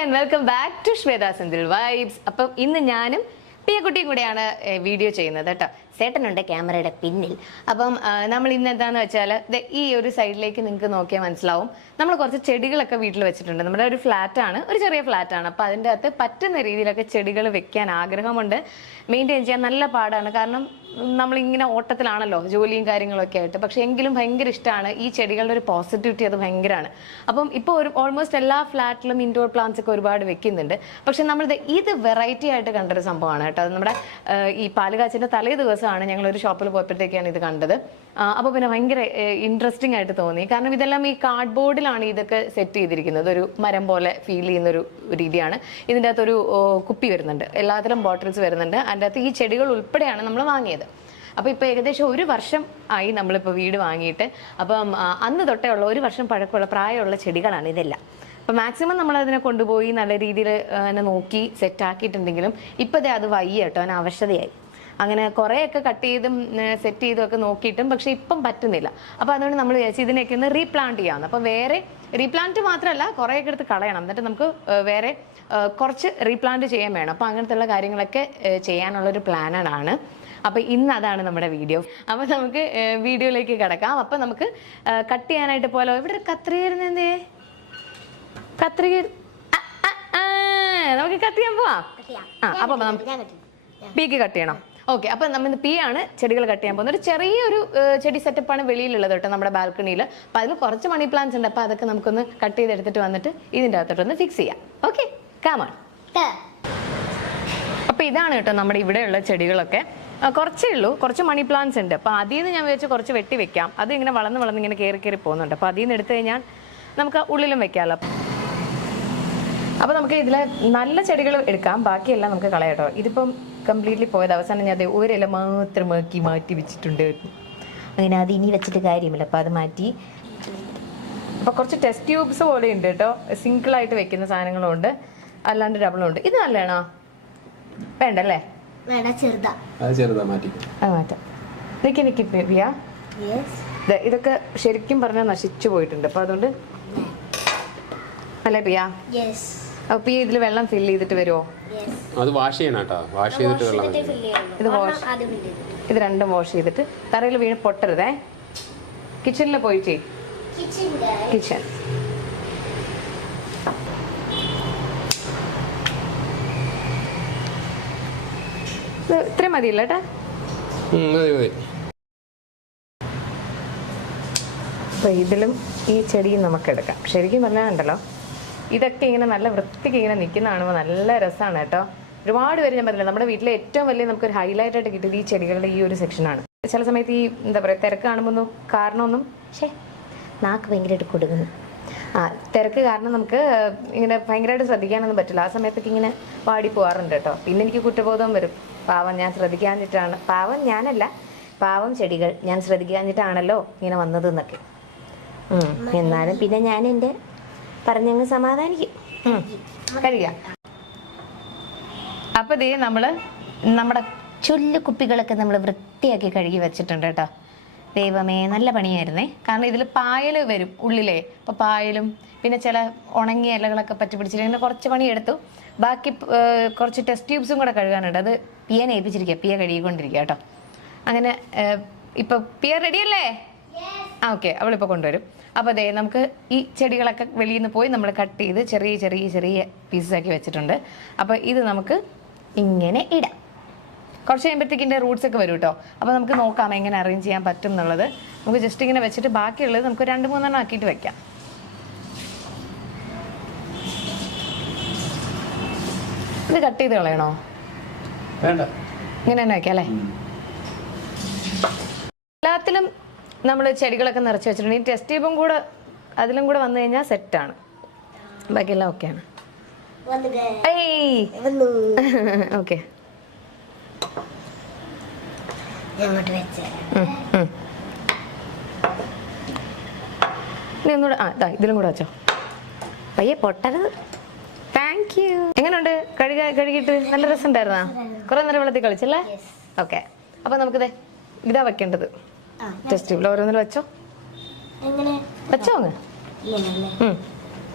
And welcome back to Shweta Senthil vibes അപ്പം ഇന്ന് ഞാനും പിയക്കുട്ടിയും കൂടെയാണ് വീഡിയോ ചെയ്യുന്നത് കേട്ടോ. ചേട്ടനുണ്ട് ക്യാമറയുടെ പിന്നിൽ. അപ്പം നമ്മൾ ഇന്ന് എന്താന്ന് വെച്ചാൽ ഈ ഒരു സൈഡിലേക്ക് നിങ്ങൾക്ക് നോക്കിയാൽ മനസ്സിലാവും. നമ്മൾ കുറച്ച് ചെടികളൊക്കെ വീട്ടിൽ വെച്ചിട്ടുണ്ട്. നമ്മുടെ ഒരു ഫ്ലാറ്റാണ് ഒരു ചെറിയ ഫ്ലാറ്റാണ് അപ്പം അതിന്റെ അകത്ത് പറ്റുന്ന രീതിയിലൊക്കെ ചെടികൾ വെക്കാൻ ആഗ്രഹമുണ്ട്. മെയിന്റെയിൻ ചെയ്യാൻ നല്ല പാടാണ്. കാരണം നമ്മളിങ്ങനെ ഓട്ടത്തിലാണല്ലോ ജോലിയും കാര്യങ്ങളൊക്കെ ആയിട്ട്. പക്ഷെ എങ്കിലും ഭയങ്കര ഇഷ്ടമാണ് ഈ ചെടികളുടെ ഒരു പോസിറ്റിവിറ്റി അത് ഭയങ്കരമാണ് അപ്പം ഇപ്പോൾ ഒരു ഓൾമോസ്റ്റ് എല്ലാ ഫ്ലാറ്റിലും ഇൻഡോർ പ്ലാന്റ്സ് ഒക്കെ ഒരുപാട് വെക്കുന്നുണ്ട്. പക്ഷെ നമ്മളിത് ഇത് വെറൈറ്റി ആയിട്ട് കണ്ടൊരു സംഭവമാണ് കേട്ടോ. അത് നമ്മുടെ ഈ പാലുകാച്ചിന്റെ തലേ ദിവസമാണ് ഞങ്ങൾ ഒരു ഷോപ്പിൽ പോയപ്പോഴത്തേക്കാണ് ഇത് കണ്ടത്. അപ്പോൾ പിന്നെ ഭയങ്കര ഇൻട്രസ്റ്റിംഗ് ആയിട്ട് തോന്നി. കാരണം ഇതെല്ലാം ഈ കാർഡ്ബോർഡിലാണ് ഇതൊക്കെ സെറ്റ് ചെയ്തിരിക്കുന്നത്. ഒരു മരം പോലെ ഫീൽ ചെയ്യുന്ന ഒരു രീതിയാണ്. ഇതിന്റെ അകത്തൊരു കുപ്പി വരുന്നുണ്ട്. എല്ലാത്തരം ബോട്ടിൽസ് വരുന്നുണ്ട്. അതിന്റെ അകത്ത് ഈ ചെടികൾ ഉൾപ്പെടെയാണ് നമ്മൾ വാങ്ങിയത്. അപ്പോൾ ഇപ്പോൾ ഏകദേശം ഒരു വർഷം ആയി നമ്മളിപ്പോൾ വീട് വാങ്ങിയിട്ട്. അപ്പം അന്ന് തൊട്ടേ ഉള്ള ഒരു വർഷം പഴക്കമുള്ള പ്രായമുള്ള ചെടികളാണ് ഇതെല്ലാം. അപ്പം മാക്സിമം നമ്മൾ അതിനെ കൊണ്ടുപോയി നല്ല രീതിയിൽ അതിനെ നോക്കി സെറ്റാക്കിയിട്ടുണ്ടെങ്കിലും ഇപ്പോഴത്തെ അത് വയ്യ കേട്ടോ അതിന് അവശതയായി. അങ്ങനെ കുറേയൊക്കെ കട്ട് ചെയ്തും സെറ്റ് ചെയ്തും ഒക്കെ നോക്കിയിട്ടും പക്ഷേ ഇപ്പം പറ്റുന്നില്ല. അപ്പോൾ അതുകൊണ്ട് നമ്മൾ വിചാരിച്ചു ഇതിനെയൊക്കെ ഒന്ന് റീപ്ലാന്റ് ചെയ്യാമെന്ന് അപ്പോൾ വേറെ റീപ്ലാന്റ് മാത്രമല്ല കുറേയൊക്കെ എടുത്ത് കളയണം. എന്നിട്ട് നമുക്ക് വേറെ കുറച്ച് റീപ്ലാന്റ് ചെയ്യാൻ വേണം. അപ്പോൾ അങ്ങനത്തെ ഉള്ള കാര്യങ്ങളൊക്കെ ചെയ്യാനുള്ളൊരു പ്ലാനാണ് അപ്പോൾ ഇന്ന് അതാണ് നമ്മുടെ വീഡിയോ. അപ്പോൾ നമുക്ക് വീഡിയോയിലേക്ക് കിടക്കാം. അപ്പോൾ നമുക്ക് കട്ട് ചെയ്യാനായിട്ട് പോലോ ഇവിടെ ഒരു കത്രിക എന്തേ? കത്രിക നമുക്ക് കട്ട് ചെയ്യാൻ പോവാം? ആ അപ്പോൾ നമുക്ക് പീക്ക് കട്ട് ചെയ്യണം. ഓക്കെ അപ്പൊ നമ്മൾ പീ ആണ് ചെടികൾ കട്ട് ചെയ്യാൻ പോകുന്നത്. ഒരു ചെറിയൊരു ചെടി സെറ്റപ്പാണ് വെളിയിലുള്ളത് കേട്ടോ നമ്മുടെ ബാൽക്കണിയിൽ അപ്പൊ അതിൽ കുറച്ച് മണി പ്ലാന്റ്സ് ഉണ്ട്. അപ്പൊ അതൊക്കെ നമുക്കൊന്ന് കട്ട് ചെയ്തെടുത്തിട്ട് വന്നിട്ട് ഇതിന്റെ അകത്തോട്ടൊന്ന് ഫിക്സ് ചെയ്യാം. ഓക്കെ കാമാണ് അപ്പൊ ഇതാണ് കേട്ടോ നമ്മുടെ ഇവിടെയുള്ള ചെടികളൊക്കെ. കുറച്ചേ ഉള്ളൂ. കുറച്ച് മണി പ്ലാന്റ്സ് ഉണ്ട്. അപ്പൊ അതിൽ നിന്ന് ഞാൻ വിചാരിച്ചു കുറച്ച് വെട്ടി വെക്കാം. അത് ഇങ്ങനെ വളർന്ന് വളർന്ന് ഇങ്ങനെ കയറി കയറി പോകുന്നുണ്ട്. അപ്പൊ അതിൽ നിന്ന് എടുത്തു കഴിഞ്ഞാൽ നമുക്ക് ഉള്ളിലും വെക്കാമല്ലോ അപ്പൊ നമുക്ക് ഇതിലെ നല്ല ചെടികൾ എടുക്കാം. ബാക്കിയെല്ലാം നമുക്ക് കളയാട്ടോ ഇതിപ്പം കംപ്ലീറ്റ്ലി പോയത് അവസാനം ഞാൻ ഒരില മാത്രം ആക്കി മാറ്റി വെച്ചിട്ടുണ്ട്. അങ്ങനെ അത് ഇനി വെച്ചിട്ട് കാര്യമില്ല. അപ്പൊ അത് മാറ്റി. അപ്പൊ കുറച്ച് ടെസ്റ്റ് ട്യൂബ്സ് പോലെ ഉണ്ട് കേട്ടോ. സിംഗിൾ ആയിട്ട് വെക്കുന്ന സാധനങ്ങളുണ്ട് അല്ലാണ്ട് ഡബിളും ഉണ്ട്. ഇത് നല്ലതാണോ? വേണ്ടല്ലേ? അത് ചെറുതാ മാറ്റിക്കോ. അത് മാറ്റാം. നിക്ക് നിക്ക് യെസ് ദേ, ഇതൊക്കെ ശരിക്കും പറഞ്ഞാൽ നശിച്ചു പോയിട്ടുണ്ട്. അപ്പൊ അതുകൊണ്ട് അല്ലേ പിയ യെസ് അപ്പൊ ഈ ഇതിൽ വെള്ളം ഫില്ല് ചെയ്തിട്ട് വരുമോ യെസ് അത് വാഷ് ചെയ്യണം കേട്ടോ വാഷ് ചെയ്തിട്ട് വെള്ളം. ഒഴിക്കണം. ഇത് വാഷ് wash- ഇത് രണ്ടും വാഷ് ചെയ്തിട്ട് തറയിൽ വീണ് പൊട്ടരുതേ. കിച്ചണിൽ പോയി ചെയ് കിച്ചൺ ഇത്രയും മതിയില്ല ഏട്ടാ? മതി ഇതിലും ഈ ചെടിയും നമുക്ക് എടുക്കാം ശരിക്കും പറഞ്ഞാൽ ഉണ്ടല്ലോ ഇതൊക്കെ ഇങ്ങനെ നല്ല വൃത്തിക്ക് ഇങ്ങനെ നിൽക്കുന്ന കാണുമ്പോൾ നല്ല രസമാണ് കേട്ടോ. ഒരുപാട് പേര് ഞാൻ പറഞ്ഞില്ല നമ്മുടെ വീട്ടിലെ ഏറ്റവും വലിയ നമുക്ക് ഒരു ഹൈലൈറ്റ് ആയിട്ട് കിട്ടിയത് ഈ ചെടികളുടെ ഈ ഒരു സെക്ഷനാണ് ചില സമയത്ത് ഈ എന്താ പറയുക തിരക്ക് കാണുമ്പോൾ ഒന്നും കാരണമൊന്നും ഷേ നാക്ക് ഭയങ്കരമായിട്ട് കൊടുക്കുന്നു. ആ തിരക്ക് കാരണം നമുക്ക് ഇങ്ങനെ ഭയങ്കരമായിട്ട് ശ്രദ്ധിക്കാനൊന്നും പറ്റില്ല. ആ സമയത്തൊക്കെ ഇങ്ങനെ പാടി പോകാറുണ്ട് കേട്ടോ. പിന്നെ എനിക്ക് കുറ്റബോധം വരും. പാവം ഞാൻ ശ്രദ്ധിക്കാഞ്ഞിട്ടാണ്. പാവം ഞാനല്ല പാവം ചെടികൾ ഞാൻ ശ്രദ്ധിക്കാഞ്ഞിട്ടാണല്ലോ ഇങ്ങനെ വന്നത് എന്നൊക്കെ. എന്നാലും പിന്നെ ഞാൻ എന്റെ പറഞ്ഞങ്ങ് സമാധാനിക്കും. കഴിയാം. കഴിക്കാം അപ്പൊ ദേ നമ്മൾ നമ്മുടെ ചൊല്ലു കുപ്പികളൊക്കെ നമ്മൾ വൃത്തിയാക്കി കഴുകി വെച്ചിട്ടുണ്ട് കേട്ടോ. ദൈവമേ നല്ല പണിയായിരുന്നേ. കാരണം ഇതിൽ പായൽ വരും ഉള്ളിലേ. അപ്പൊ പായലും പിന്നെ ചില ഉണങ്ങിയ ഇലകളൊക്കെ പറ്റി പിടിച്ചിട്ട് ഇങ്ങനെ കുറച്ച് പണി എടുത്തു. ബാക്കി കുറച്ച് ടെസ്റ്റ് ട്യൂബ്സും കൂടെ കഴുകാനുണ്ട്. അത് പിയനെ ഏൽപ്പിച്ചിരിക്കുക പിയ കഴുകിക്കൊണ്ടിരിക്കുക കേട്ടോ. അങ്ങനെ ഏർ, ഇപ്പൊ പിയ റെഡിയല്ലേ? ആ ഓക്കെ. അവളിപ്പോൾ കൊണ്ടുവരും. അപ്പോൾ അതെ നമുക്ക് ഈ ചെടികളൊക്കെ വെളിയിൽ നിന്ന് പോയി നമ്മൾ കട്ട് ചെയ്ത് ചെറിയ ചെറിയ ചെറിയ പീസസ് ആക്കി വെച്ചിട്ടുണ്ട്. അപ്പോൾ ഇത് നമുക്ക് ഇങ്ങനെ ഇടാം. കുറച്ച് കഴിയുമ്പോഴത്തേക്ക് ഇതിന്റെ റൂട്ട്സ് ഒക്കെ വരും കേട്ടോ അപ്പോൾ നമുക്ക് നോക്കാം എങ്ങനെ അറേഞ്ച് ചെയ്യാൻ പറ്റും എന്നുള്ളത്. നമുക്ക് ജസ്റ്റ് ഇങ്ങനെ വെച്ചിട്ട് ബാക്കിയുള്ളത് നമുക്ക് രണ്ട് മൂന്നെണ്ണം ആക്കിയിട്ട് വെക്കാം. ഇത് കട്ട് ചെയ്ത് കളയണോ? വേണ്ട. ഇങ്ങനെ തന്നെ വെക്കാം അല്ലേ? എല്ലാത്തിലും നമ്മൾ ചെടികളൊക്കെ നിറച്ച് വെച്ചിട്ടുണ്ട്. ഈ ടെസ്റ്റ് ട്യൂബും കൂടെ അതിലും കൂടെ വന്നു കഴിഞ്ഞാൽ സെറ്റാണ് ബാക്കിയെല്ലാം ഓക്കെയാണ് ഓക്കെ ഞാൻ അങ്ങോട്ട് വെച്ചേ ഇനി ഒന്നുകൂടെ ആ ഇതാ ഇതിലും കൂടെ വെച്ചോ. പയ്യെ പൊട്ടരുത്. താങ്ക് യു എങ്ങനെയുണ്ട് കഴുക കഴുകിയിട്ട് നല്ല രസമുണ്ടായിരുന്നാ? കുറെ നേരം വെള്ളത്തിൽ കളിച്ചല്ലേ? ഓക്കെ അപ്പൊ നമുക്കിത് ഇതാ വെക്കേണ്ടത്. ആ ടെസ്റ്റ് ട്യൂബിൽ ഓരോന്നിൽ വെച്ചോ. എങ്ങനെ? വെച്ചോ അങ്ങ്.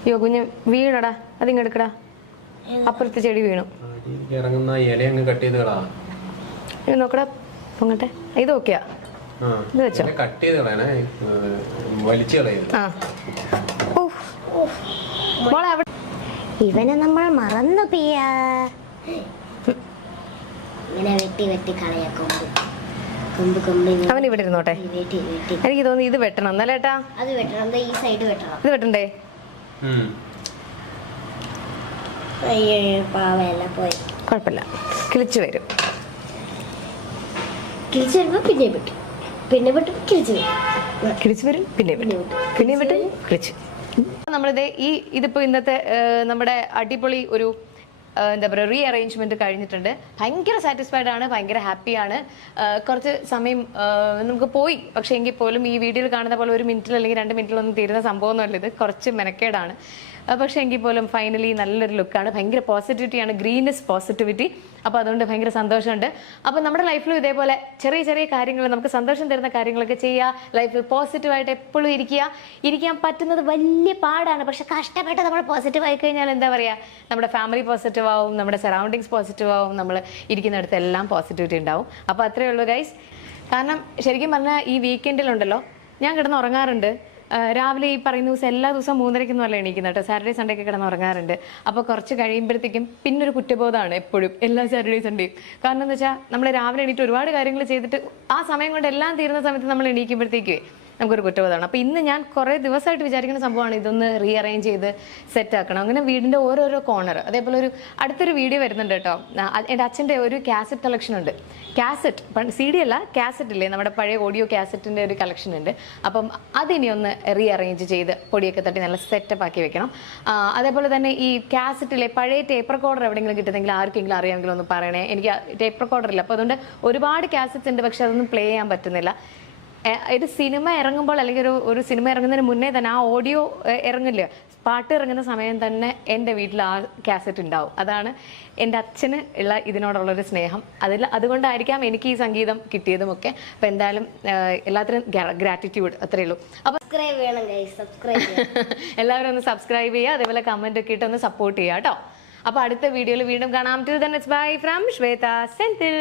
യോ കുഞ്ഞ് വീണടാ. അതിങ്ങെടുക്കടാ അപ്പുറത്തെ ചെടി വീണു. ഇറങ്ങുന്ന ഇല അങ്ങ് കട്ട് ചെയ്ത് നോക്കടാ. പൊങ്ങട്ടെ? ഇത് ഓക്കെയാ. ആ ഇത് വെച്ചോ. കട്ട് ചെയ്ത് കളയണേ ആ. മോളെ അവിടെ ഇവനെ നമ്മൾ മറന്നു പിയ. ഇങ്ങനെ വെട്ടി വെട്ടി കളയാ കൊമ്പ്. കൊമ്പ് കൊമ്പ് ഇങ്ങനെ അവൻ ഇവിടെ ഇരുന്നോട്ടെ. വെട്ടി വെട്ടി എനിക്ക് തോന്നുന്നു ഇത് വെട്ടണം. എന്നല്ലേ ഏട്ടാ അത് വെട്ടണം. ദേ ഈ സൈഡ് വെട്ടണം. ഇത് വെട്ടണ്ടേ? ഉം. അയ്യോ പാവയല്ല പോയി. കുഴപ്പമില്ല. കിളിച്ചു വരും. കിളിച്ച് പിന്നെ വെട്ടും. പിന്നെ വെട്ടും കിളിച്ച് വരും. കിളിച്ചു വരും പിന്നെ വിടും പിന്നെ വിട്ട്. കിളിച്ചു നമ്മളിത് ഈ ഇതിപ്പോ ഇന്നത്തെ നമ്മുടെ അടിപൊളി ഒരു എന്താ പറയുക റീ അറേഞ്ച്മെന്റ് കഴിഞ്ഞിട്ടുണ്ട്. ഭയങ്കര സാറ്റിസ്ഫൈഡ് ആണ് ഭയങ്കര ഹാപ്പിയാണ് കുറച്ച് സമയം നമുക്ക് പോയി. പക്ഷേ എങ്കിൽ പോലും ഈ വീഡിയോയിൽ കാണുന്ന പോലെ ഒരു മിനിറ്റിൽ അല്ലെങ്കിൽ രണ്ട് മിനിറ്റിലൊന്നും തീരുന്ന സംഭവമൊന്നുമല്ല ഇത്. കുറച്ച് മെനക്കേടാണ്. പക്ഷേ എങ്കിൽ പോലും ഫൈനലി നല്ലൊരു ലുക്കാണ് ഭയങ്കര പോസിറ്റിവിറ്റിയാണ് ഗ്രീനസ് പോസിറ്റിവിറ്റി അപ്പോൾ അതുകൊണ്ട് ഭയങ്കര സന്തോഷമുണ്ട്. അപ്പോൾ നമ്മുടെ ലൈഫിലും ഇതേപോലെ ചെറിയ ചെറിയ കാര്യങ്ങൾ നമുക്ക് സന്തോഷം തരുന്ന കാര്യങ്ങളൊക്കെ ചെയ്യുക ലൈഫിൽ പോസിറ്റീവായിട്ട് എപ്പോഴും ഇരിക്കുക. ഇരിക്കാൻ പറ്റുന്നത് വലിയ പാടാണ്. പക്ഷെ കഷ്ടപ്പെട്ട് നമ്മൾ പോസിറ്റീവ് ആയി കഴിഞ്ഞാൽ എന്താ പറയുക നമ്മുടെ ഫാമിലി പോസിറ്റീവ് ആവും നമ്മുടെ സറൗണ്ടിങ്സ് പോസിറ്റീവ് ആവും നമ്മൾ ഇരിക്കുന്നിടത്ത് എല്ലാം പോസിറ്റിവിറ്റി ഉണ്ടാവും. അപ്പോൾ അത്രയേ ഉള്ളൂ ഗൈസ് കാരണം ശരിക്കും പറഞ്ഞാൽ ഈ വീക്കെൻഡിലുണ്ടല്ലോ ഞാൻ കിടന്ന് ഉറങ്ങാറുണ്ട്. രാവിലെ ഈ പറയുന്ന ദിവസം എല്ലാ ദിവസവും മൂന്നരയ്ക്കൊന്നും അല്ല എണീക്കുന്നത് കേട്ടോ. സാറ്റർഡേ സൺഡേ ഒക്കെ കിടന്ന് ഉറങ്ങാറുണ്ട്. അപ്പോൾ കുറച്ച് കഴിയുമ്പോഴത്തേക്കും പിന്നൊരു കുറ്റബോധമാണ് എപ്പോഴും എല്ലാ സാറ്റർഡേ സൺഡേയും കാരണം എന്താ വെച്ചാൽ നമ്മൾ രാവിലെ എണീറ്റ് ഒരുപാട് കാര്യങ്ങൾ ചെയ്തിട്ട് ആ സമയം കൊണ്ട് എല്ലാം തീരുന്ന സമയത്ത് നമ്മൾ എണീക്കുമ്പോഴത്തേക്കേ നമുക്കൊരു കുറ്റബോധമാണ്. അപ്പോൾ ഇന്ന് ഞാൻ കുറേ ദിവസമായിട്ട് വിചാരിക്കുന്ന സംഭവമാണ് ഇതൊന്ന് റീ അറേഞ്ച് ചെയ്ത് സെറ്റ് ആക്കണം. അങ്ങനെ വീടിന്റെ ഓരോരോ കോർണർ അതേപോലെ ഒരു അടുത്തൊരു വീഡിയോ വരുന്നുണ്ട് കേട്ടോ. എന്റെ അച്ഛന്റെ ഒരു കാസറ്റ് കളക്ഷൻ ഉണ്ട്. കാസറ്റ് സി ഡി അല്ല കാസറ്റ് ഇല്ലേ? നമ്മുടെ പഴയ ഓഡിയോ കാസറ്റിന്റെ ഒരു കളക്ഷൻ ഉണ്ട്. അപ്പം അതിനെ ഒന്ന് റീ അറേഞ്ച് ചെയ്ത് പൊടിയൊക്കെ തട്ടി നല്ല സെറ്റപ്പ് ആക്കി വെക്കണം. അതേപോലെ തന്നെ ഈ കാസറ്റിലെ പഴയ ടേപ്പ് റെക്കോർഡർ എവിടെയെങ്കിലും കിട്ടുന്നെങ്കിൽ ആർക്കെങ്കിലും അറിയാമെങ്കിൽ ഒന്ന് പറയണേ. എനിക്ക് ടേപ്പ് റെക്കോർഡർ ഇല്ല. അപ്പോൾ അതുകൊണ്ട് ഒരുപാട് കാസറ്റ്സ് ഉണ്ട് പക്ഷെ അതൊന്നും പ്ലേ ചെയ്യാൻ പറ്റുന്നില്ല. ഒരു സിനിമ ഇറങ്ങുമ്പോൾ അല്ലെങ്കിൽ ഒരു ഒരു സിനിമ ഇറങ്ങുന്നതിന് മുന്നേ തന്നെ ആ ഓഡിയോ ഇറങ്ങില്ല? പാട്ട് ഇറങ്ങുന്ന സമയം തന്നെ എന്റെ വീട്ടിൽ ആ കാസറ്റ് ഉണ്ടാവും. അതാണ് എന്റെ അച്ഛന് ഉള്ള ഇതിനോടുള്ളൊരു സ്നേഹം. അതിൽ അതുകൊണ്ടായിരിക്കാം എനിക്ക് ഈ സംഗീതം കിട്ടിയതുമൊക്കെ. അപ്പം എന്തായാലും എല്ലാത്തിനും ഗ്രാറ്റിറ്റ്യൂഡ് അത്രയേ ഉള്ളൂ. അപ്പം സബ്സ്ക്രൈബ് ചെയ്യണം സബ്സ്ക്രൈബ് എല്ലാവരും ഒന്ന് സബ്സ്ക്രൈബ് ചെയ്യുക. അതേപോലെ കമന്റ് ഒക്കെ ഇട്ട് ഒന്ന് സപ്പോർട്ട് ചെയ്യുക കേട്ടോ. അപ്പോൾ അടുത്ത വീഡിയോയിൽ വീണ്ടും കാണാം. Till then it's bye from Shweta Senthil